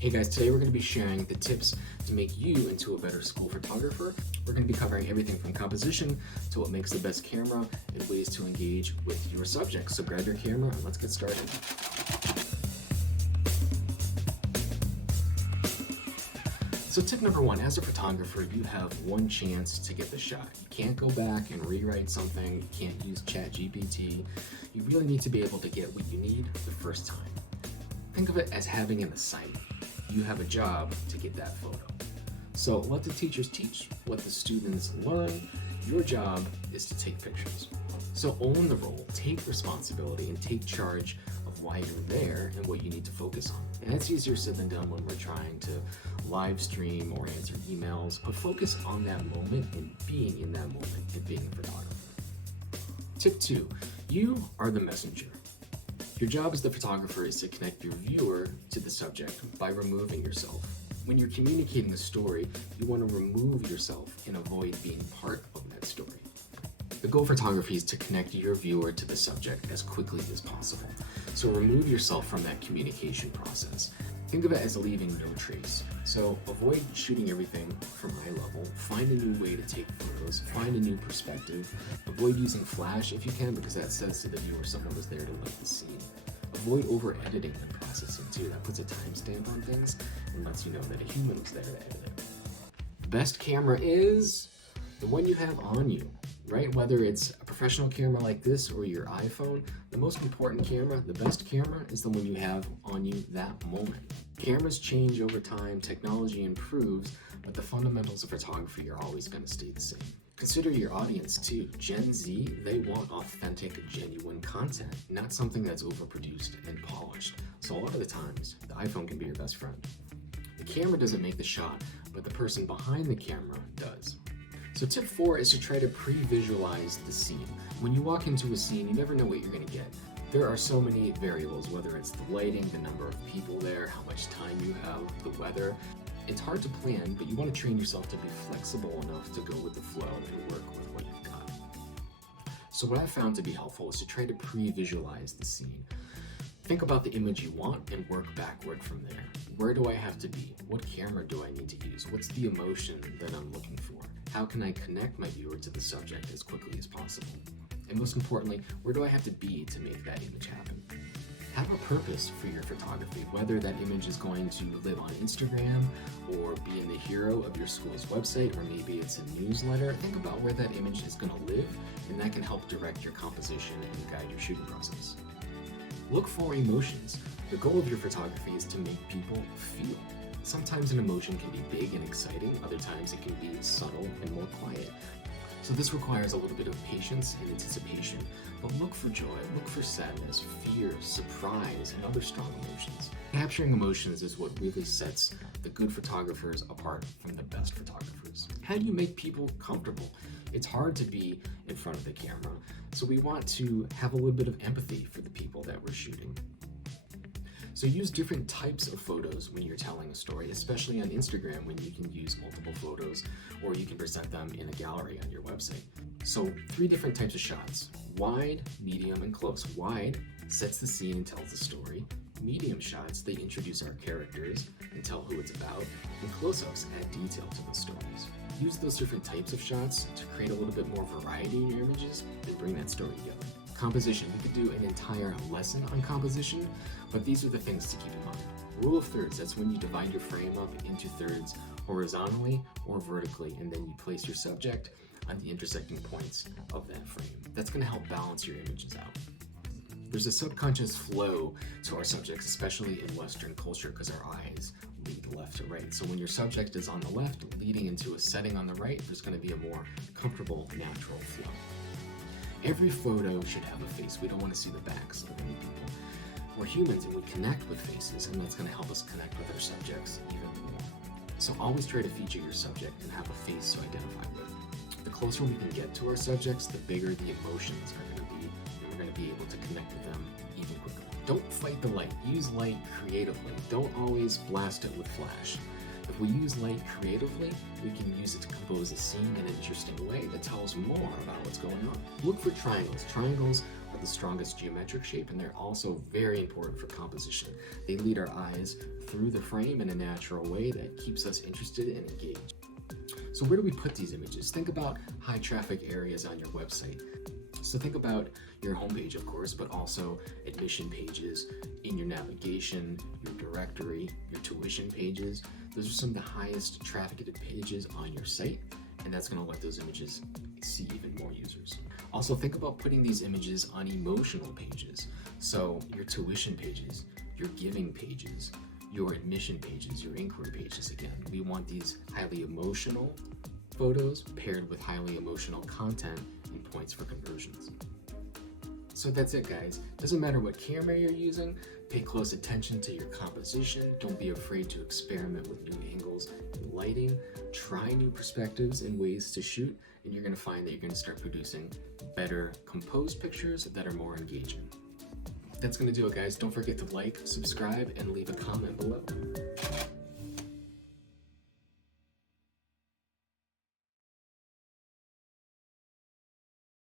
Hey guys, today we're going to be sharing the tips to make you into a better school photographer. We're going to be covering everything from composition to what makes the best camera and ways to engage with your subjects. So grab your camera and let's get started. So tip number one, as a photographer, you have one chance to get the shot. You can't go back and rewrite something. You can't use ChatGPT. You really need to be able to get what you need the first time. Think of it as having an assignment. You have a job to get that photo. So let the teachers teach, let the students learn. Your job is to take pictures. So own the role, take responsibility, and take charge of why you're there and what you need to focus on. And it's easier said than done when we're trying to live stream or answer emails, but focus on that moment and being in that moment and being a photographer. Tip two, you are the messenger. Your job as the photographer is to connect your viewer to the subject by removing yourself. When you're communicating a story, you want to remove yourself and avoid being part of that story. The goal of photography is to connect your viewer to the subject as quickly as possible. So remove yourself from that communication process. Think of it as leaving no trace. So avoid shooting everything from eye level, find a new way to take photos, find a new perspective, avoid using flash if you can because that says to the viewer someone was there to live the scene. Avoid over editing the processing too, that puts a timestamp on things and lets you know that a human was there to edit it. The best camera is the one you have on you, right? Whether it's a professional camera like this or your iPhone, the most important camera, the best camera, is the one you have on you that moment. Cameras change over time, technology improves, but the fundamentals of photography are always going to stay the same. Consider your audience too. Gen Z, they want authentic, genuine content, not something that's overproduced and polished. So a lot of the times, the iPhone can be your best friend. The camera doesn't make the shot, but the person behind the camera does. So tip 4 is to try to pre-visualize the scene. When you walk into a scene, you never know what you're going to get. There are so many variables, whether it's the lighting, the number of people there, how much time you have, the weather. It's hard to plan, but you want to train yourself to be flexible enough to go with the flow and work with what you've got. So what I found to be helpful is to try to pre-visualize the scene. Think about the image you want and work backward from there. Where do I have to be? What camera do I need to use? What's the emotion that I'm looking for? How can I connect my viewer to the subject as quickly as possible? And most importantly, where do I have to be to make that image happen? Have a purpose for your photography, whether that image is going to live on Instagram or be in the hero of your school's website, or maybe it's a newsletter. Think about where that image is going to live, and that can help direct your composition and guide your shooting process. Look for emotions. The goal of your photography is to make people feel. Sometimes an emotion can be big and exciting, other times it can be subtle and more quiet. So this requires a little bit of patience and anticipation, but look for joy, look for sadness, fear, surprise, and other strong emotions. Capturing emotions is what really sets the good photographers apart from the best photographers. How do you make people comfortable? It's hard to be in front of the camera, so we want to have a little bit of empathy for the people that we're shooting. So use different types of photos when you're telling a story, especially on Instagram when you can use multiple photos or you can present them in a gallery on your website. So 3 different types of shots: wide, medium, and close. Wide sets the scene and tells the story. Medium shots, they introduce our characters and tell who it's about. And close-ups add detail to the stories. Use those different types of shots to create a little bit more variety in your images and bring that story together. Composition, we could do an entire lesson on composition, but these are the things to keep in mind. Rule of thirds, that's when you divide your frame up into thirds horizontally or vertically, and then you place your subject on the intersecting points of that frame. That's going to help balance your images out. There's a subconscious flow to our subjects, especially in Western culture, because our eyes lead left to right. So when your subject is on the left, leading into a setting on the right, there's going to be a more comfortable, natural flow. Every photo should have a face. We don't want to see the backs of any people. We're humans and we connect with faces, and that's going to help us connect with our subjects even more. So always try to feature your subject and have a face to identify with. The closer we can get to our subjects, the bigger the emotions are going to be, and we're going to be able to connect with them even quicker. Don't fight the light. Use light creatively. Don't always blast it with flash. If we use light creatively, we can use it to compose a scene in an interesting way that tells more about what's going on. Look for triangles. Triangles are the strongest geometric shape, and they're also very important for composition. They lead our eyes through the frame in a natural way that keeps us interested and engaged. So where do we put these images? Think about high traffic areas on your website. So think about your homepage, of course, but also admission pages, in your navigation, your directory, your tuition pages. Those are some of the highest trafficked pages on your site, and that's going to let those images see even more users. Also, think about putting these images on emotional pages. So your tuition pages, your giving pages, your admission pages, your inquiry pages. Again, we want these highly emotional photos paired with highly emotional content and points for conversions. So that's it, guys. Doesn't matter what camera you're using, pay close attention to your composition. Don't be afraid to experiment with new angles and lighting. Try new perspectives and ways to shoot, and you're going to find that you're going to start producing better composed pictures that are more engaging. That's going to do it, guys. Don't forget to like, subscribe, and leave a comment below.